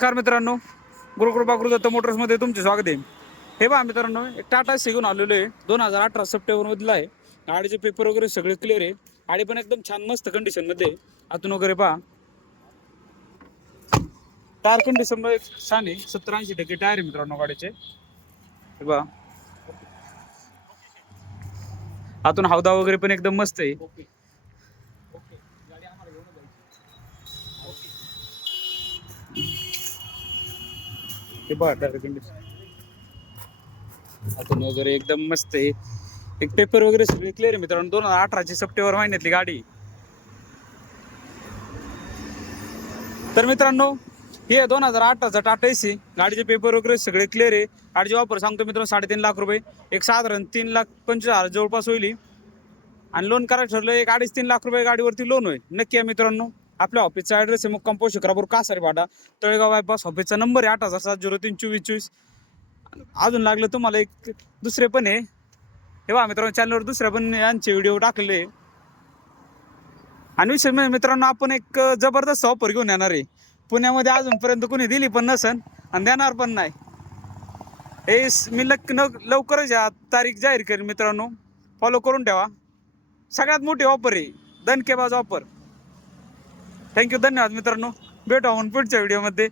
नमस्कार मित्रांनो. गुरुकृपा गुरुदत्त मोटर्समध्ये तुमचे स्वागत आहे. हे बा मित्रांनो एक टाटा सिगून आलेलो आहे. दोन हजार अठरा सप्टेंबरमधला आहे. गाडीचे पेपर वगैरे सगळे क्लिअर आहे. गाडी पण एकदम छान मस्त कंडिशनमध्ये आतून वगैरे पहा. टायर कंडिशनमध्ये छान आहे. सत्तर ऐंशी टक्के टायर आहे मित्रांनो गाडीचे. हे बा आतून हौदा वगैरे पण एकदम मस्त आहे. ते बघा टायर कंडिशन आतून वगैरे एकदम मस्त आहे. एक पेपर वगैरे सगळे क्लिअर आहे मित्रांनो. दोन हजार अठराची सप्टेंबर महिन्यातली गाडी. तर मित्रांनो हे दोन हजार अठराचा टाटा एसी गाडीचे पेपर वगैरे सगळे क्लिअर आहे. गाडीचे वापर सांगतो मित्रांनो साडेतीन लाख रुपये. एक साधारण तीन लाख पंचवीस हजार जवळपास होईल आणि लोन करायचं ठरलं एक अडीच तीन लाख रुपये गाडीवरती लोन होईल. नक्की आहे मित्रांनो. आपल्या ऑफिसचा ॲड्रेस आहे मुक्काम पोस्ट शिक्रापूर कासारी वाडा तळेगाव बायपास ऑफिसचा नंबर आहे आठ हजार सात झिरो तीन चोवीस. चोवीस अजून लागलं तुम्हाला एक दुसरे पण आहे. हे बा मित्रांनो चॅनलवर दुसऱ्या पण यांचे व्हिडिओ टाकलेले आणि विषय म्हणजे मित्रांनो आपण एक जबरदस्त ऑफर घेऊन येणार आहे. पुण्यामध्ये अजूनपर्यंत कोणी दिली पण नसन आणि देणार पण नाही. हे मी लक न लवकरच या तारीख जाहीर करेन मित्रांनो. फॉलो करून ठेवा. सगळ्यात मोठी ऑफर आहे दणकेबाज ऑफर थँक्यू धन्यवाद मित्रांनो. भेटू आपण पुढच्या व्हिडिओमध्ये